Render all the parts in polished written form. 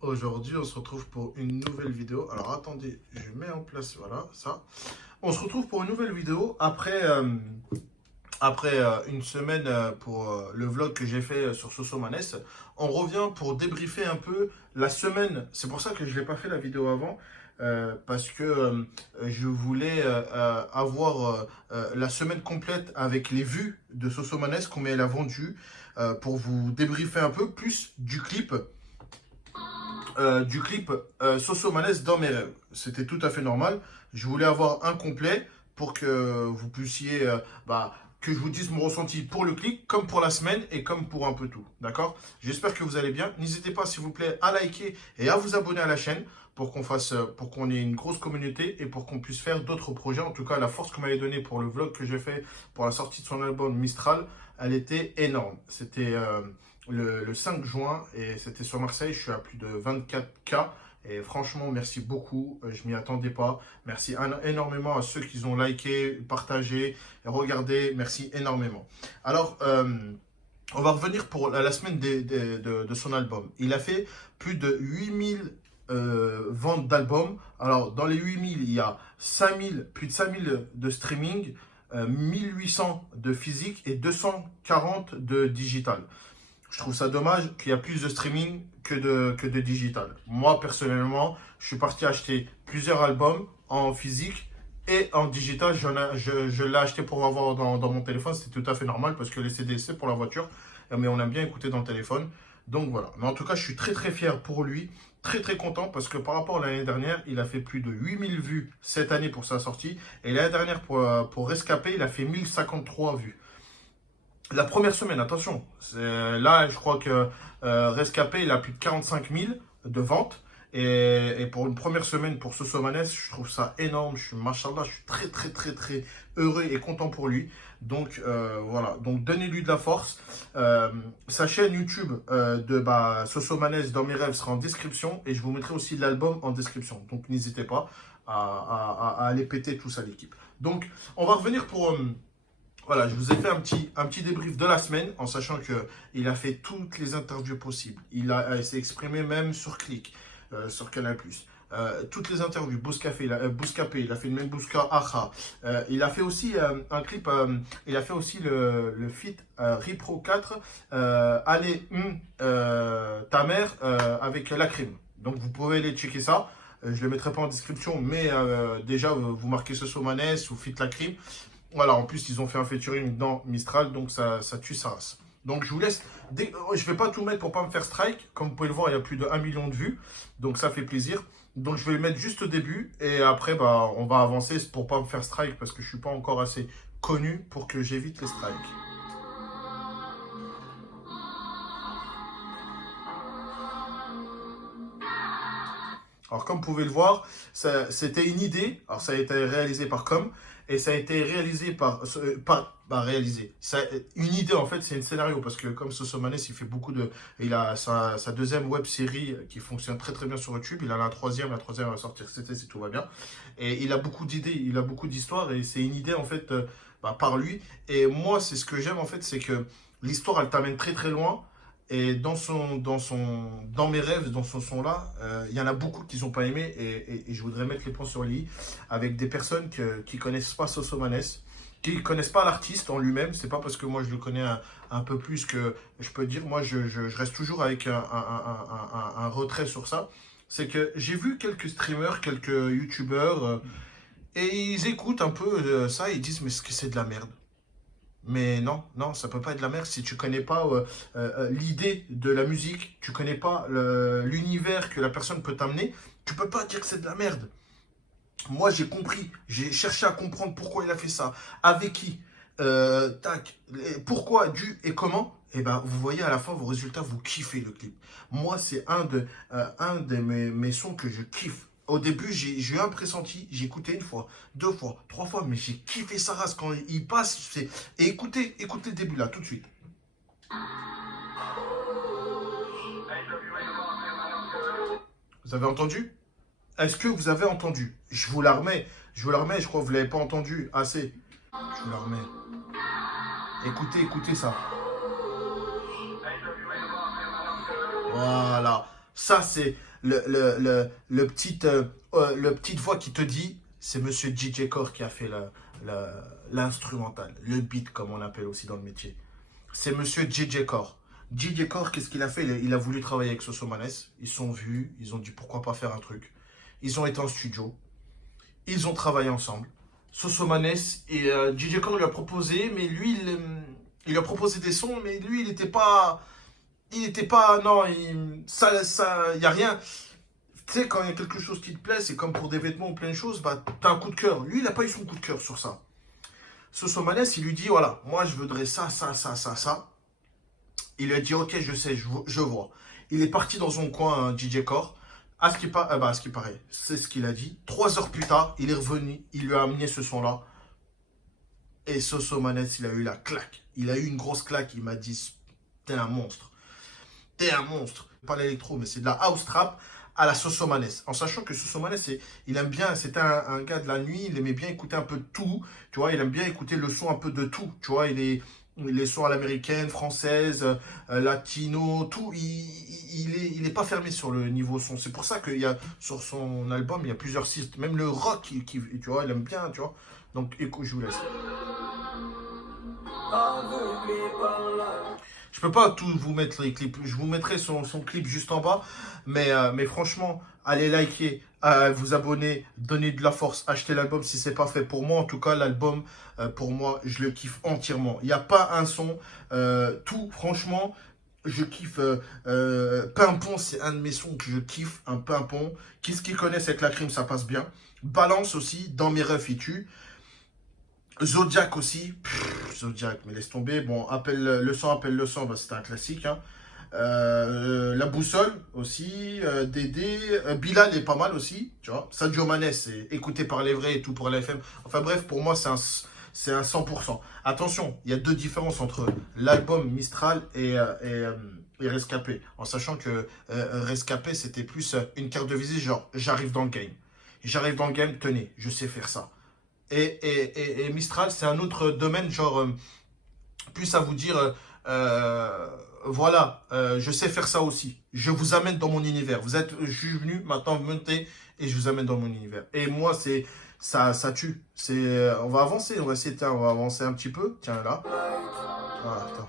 Aujourd'hui, on se retrouve pour une nouvelle vidéo. Alors attendez, je mets en place, voilà, ça. On se retrouve pour une nouvelle vidéo après une semaine pour le vlog que j'ai fait sur Sosomanes. On revient pour débriefer un peu la semaine. C'est pour ça que je ne l'ai pas fait la vidéo avant. Parce que je voulais avoir la semaine complète avec les vues de Sosomanes, combien elle a vendu, pour vous débriefer un peu plus du clip Sosomanes dans mes rêves. C'était tout à fait normal. Je voulais avoir un complet pour que vous puissiez, que je vous dise mon ressenti pour le clip, comme pour la semaine et comme pour un peu tout. D'accord? J'espère que vous allez bien. N'hésitez pas, s'il vous plaît, à liker et à vous abonner à la chaîne pour qu'on ait une grosse communauté et pour qu'on puisse faire d'autres projets. En tout cas, la force que vous m'avez donnée pour le vlog que j'ai fait pour la sortie de son album Mistral, elle était énorme. C'était le 5 juin et c'était sur Marseille. Je suis à plus de 24K. Et franchement, merci beaucoup. Je m'y attendais pas. Merci énormément à ceux qui ont liké, partagé, regardé. Merci énormément. Alors, on va revenir pour la semaine de son album. Il a fait plus de 8000 ventes d'albums. Alors, dans les 8000, il y a plus de 5000 de streaming, 1800 de physique et 240 de digital. Je trouve ça dommage qu'il y a plus de streaming que de digital. Moi, personnellement, je suis parti acheter plusieurs albums en physique et en digital. Je l'ai acheté pour avoir dans mon téléphone. C'était tout à fait normal parce que les CD, c'est pour la voiture. Mais on aime bien écouter dans le téléphone. Donc voilà. Mais en tout cas, je suis très très fier pour lui. Très très content parce que par rapport à l'année dernière, il a fait plus de 8000 vues cette année pour sa sortie. Et l'année dernière, pour Rescapé, il a fait 1053 vues. La première semaine, attention, là je crois que Rescapé, il a plus de 45 000 de ventes. Et pour une première semaine pour Sosomanes, je trouve ça énorme. Je suis, machallah, je suis très très très très heureux et content pour lui. Donc voilà, donc donnez-lui de la force. Sa chaîne YouTube Sosomanes dans mes rêves sera en description. Et je vous mettrai aussi l'album en description. Donc n'hésitez pas à aller péter tout ça l'équipe. Donc on va revenir pour... voilà, je vous ai fait un petit débrief de la semaine en sachant qu'il a fait toutes les interviews possibles. Il s'est exprimé même sur Click, sur Canal+. Toutes les interviews, Bouscapé, il a fait le même Bousca Acha. Il a fait aussi un clip, il a fait aussi le feat Ripro 4, Allez, ta mère, avec la crime. Donc vous pouvez aller checker ça. Je ne le mettrai pas en description, mais déjà vous marquez ce Somanes ou Fit la crime. Voilà, en plus, ils ont fait un featuring dans Mistral, donc ça tue sa race. Donc, je vous laisse. Je vais pas tout mettre pour pas me faire strike. Comme vous pouvez le voir, il y a plus de 1 million de vues. Donc, ça fait plaisir. Donc, je vais le mettre juste au début. Et après, on va avancer pour pas me faire strike parce que je suis pas encore assez connu pour que j'évite les strikes. Alors, comme vous pouvez le voir, c'était une idée. Alors, ça a été réalisé par Com. Et ça a été réalisé réalisé. Une idée, en fait, c'est un scénario. Parce que comme Sosomanes, il fait beaucoup de... Il a sa deuxième web série qui fonctionne très très bien sur YouTube. Il a la troisième va sortir cet été si tout va bien. Et il a beaucoup d'idées, il a beaucoup d'histoires. Et c'est une idée, en fait, par lui. Et moi, c'est ce que j'aime, en fait, c'est que l'histoire, elle t'amène très très loin. Et dans mes rêves, dans ce son-là, il y en a beaucoup qui n'ont pas aimé et je voudrais mettre les points sur les i avec des personnes qui connaissent pas Sosomanes, qui connaissent pas l'artiste en lui-même. C'est pas parce que moi je le connais un peu plus que je peux dire. Moi, je reste toujours avec un retrait sur ça. C'est que j'ai vu quelques streamers, quelques youtubeurs et ils écoutent un peu ça et ils disent mais est-ce que c'est de la merde? Mais non, non, ça peut pas être de la merde si tu connais pas l'idée de la musique, tu connais pas l'univers que la personne peut t'amener, tu peux pas dire que c'est de la merde. Moi, j'ai compris, j'ai cherché à comprendre pourquoi il a fait ça, avec qui, pourquoi, et comment. Et ben, vous voyez à la fin vos résultats, vous kiffez le clip. Moi, c'est un de mes sons que je kiffe. Au début, j'ai eu un pressenti, j'ai écouté une fois, deux fois, trois fois, mais j'ai kiffé sa race quand il passe. Et écoutez le début là, tout de suite. Vous avez entendu? Est-ce que vous avez entendu? Je vous la remets, je crois que vous ne l'avez pas entendu assez. Je vous la remets. Écoutez ça. Voilà. Ça, c'est le petite voix qui te dit, c'est Monsieur DJ Core qui a fait l'instrumental, le beat comme on appelle aussi dans le métier. C'est Monsieur DJ Core. DJ Core, qu'est-ce qu'il a fait? Il a voulu travailler avec Sosomanes. Ils sont vus, ils ont dit pourquoi pas faire un truc. Ils ont été en studio, ils ont travaillé ensemble. Sosomanes et DJ Core lui a proposé, mais lui, il lui a proposé des sons, mais lui, il n'était pas... non, il y a rien. Tu sais, quand il y a quelque chose qui te plaît, c'est comme pour des vêtements ou plein de choses, bah, t'as un coup de cœur. Lui, il n'a pas eu son coup de cœur sur ça. Sosomanes, il lui dit, voilà, moi, je voudrais ça, ça, ça, ça, ça. Il lui a dit, ok, je sais, je vois. Il est parti dans son coin, DJ Core. À ce qui paraît, c'est ce qu'il a dit. 3 heures plus tard, il est revenu, il lui a amené ce son-là. Et Sosomanes, il a eu la claque. Il a eu une grosse claque, il m'a dit, t'es un monstre. T'es un monstre. Pas l'électro, mais c'est de la house trap à la Sosomanes. En sachant que Sosomanes, il aime bien, c'était un gars de la nuit, il aimait bien écouter un peu de tout. Tu vois, il aime bien écouter le son un peu de tout. Tu vois, les sons à l'américaine, française, latino, tout. Il est pas fermé sur le niveau son. C'est pour ça qu'il y a, sur son album, il y a plusieurs styles. Même le rock, tu vois, il aime bien, tu vois. Donc, écoute, je vous laisse. Je peux pas tout vous mettre les clips. Je vous mettrai son clip juste en bas. Mais franchement, allez liker, vous abonner, donner de la force, acheter l'album si c'est pas fait pour moi. En tout cas, l'album, pour moi, je le kiffe entièrement. Il n'y a pas un son. Tout, franchement, je kiffe. Pimpon, c'est un de mes sons que je kiffe. Un Pimpon. Qu'est-ce qu'ils connaissent avec la crime, ça passe bien. Balance aussi, dans mes refs, il tue. Zodiac aussi, Zodiac, mais laisse tomber. Bon, appelle le sang, bah, c'était un classique. Hein. La boussole aussi, Dédé, Bilal est pas mal aussi, tu vois. Sadio Mané, c'est écouté par les vrais et tout pour la FM. Enfin bref, pour moi, c'est un 100%. Attention, il y a 2 différences entre l'album Mistral et Rescapé. En sachant que Rescapé, c'était plus une carte de visite, genre, j'arrive dans le game. J'arrive dans le game, tenez, je sais faire ça. Et Mistral, c'est un autre domaine, genre, plus à vous dire, voilà, je sais faire ça aussi. Je vous amène dans mon univers. Je suis venu, maintenant vous montez et je vous amène dans mon univers. Et moi, ça tue. On va avancer, on va essayer, on va avancer un petit peu. Tiens, là. Ah, attends.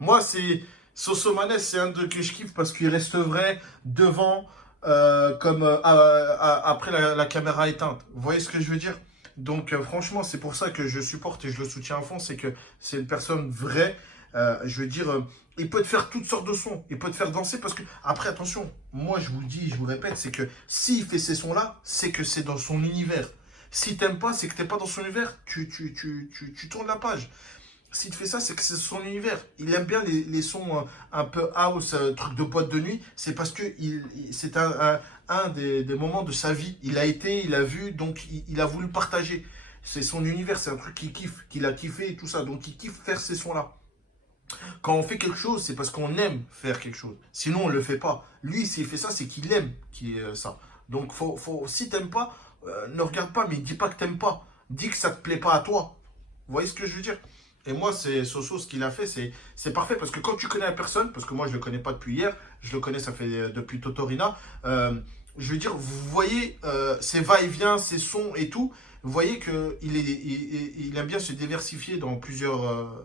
Moi, c'est... Sosomanes, c'est un de que je kiffe parce qu'il reste vrai devant, comme après la caméra éteinte. Vous voyez ce que je veux dire? Donc, franchement, c'est pour ça que je supporte et je le soutiens à fond. C'est que c'est une personne vraie. Je veux dire, il peut te faire toutes sortes de sons. Il peut te faire danser parce que, après, attention, moi, je vous le dis, je vous le répète, c'est que s'il fait ces sons-là, c'est que c'est dans son univers. Si t'aimes pas, c'est que t'es pas dans son univers. Tu tournes la page. S'il fait ça, c'est que c'est son univers. Il aime bien les sons un peu house, trucs de boîte de nuit. C'est parce que c'est un des moments de sa vie. Il a été, il a vu, donc il a voulu partager. C'est son univers, c'est un truc qu'il kiffe, qu'il a kiffé et tout ça. Donc il kiffe faire ces sons-là. Quand on fait quelque chose, c'est parce qu'on aime faire quelque chose. Sinon, on ne le fait pas. Lui, s'il fait ça, c'est qu'il aime ça. Donc si t'aimes pas, ne regarde pas, mais dis pas que t'aimes pas. Dis que ça te plaît pas à toi. Vous voyez ce que je veux dire? Et moi, c'est Soso, ce qu'il a fait, c'est parfait. Parce que quand tu connais la personne, parce que moi, je ne le connais pas depuis hier, je le connais, ça fait depuis Totorina, je veux dire, vous voyez ses va-et-vient, ses sons et tout, vous voyez qu'il aime bien se diversifier dans plusieurs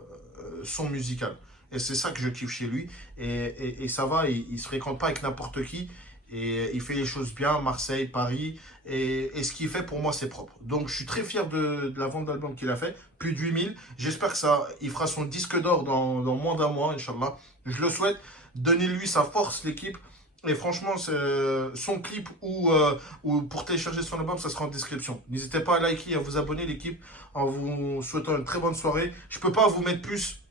sons musicaux. Et c'est ça que je kiffe chez lui. Et ça va, il ne se fréquente pas avec n'importe qui. Et il fait les choses bien, Marseille, Paris. Et ce qu'il fait, pour moi, c'est propre. Donc, je suis très fier de la vente d'album qu'il a fait. Plus de 8000. J'espère que il fera son disque d'or dans moins d'un mois, Inch'Allah. Je le souhaite. Donnez-lui sa force, l'équipe. Et franchement, son clip ou pour télécharger son album, ça sera en description. N'hésitez pas à liker et à vous abonner, l'équipe, en vous souhaitant une très bonne soirée. Je peux pas vous mettre plus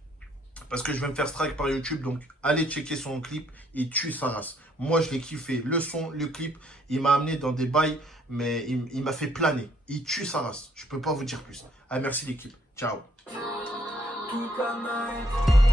parce que je vais me faire strike par YouTube. Donc, allez checker son clip. Il tue sa race. Moi, je l'ai kiffé. Le son, le clip, il m'a amené dans des bails, mais il m'a fait planer. Il tue sa race. Je peux pas vous dire plus. Ah, merci l'équipe. Ciao. Toute la night.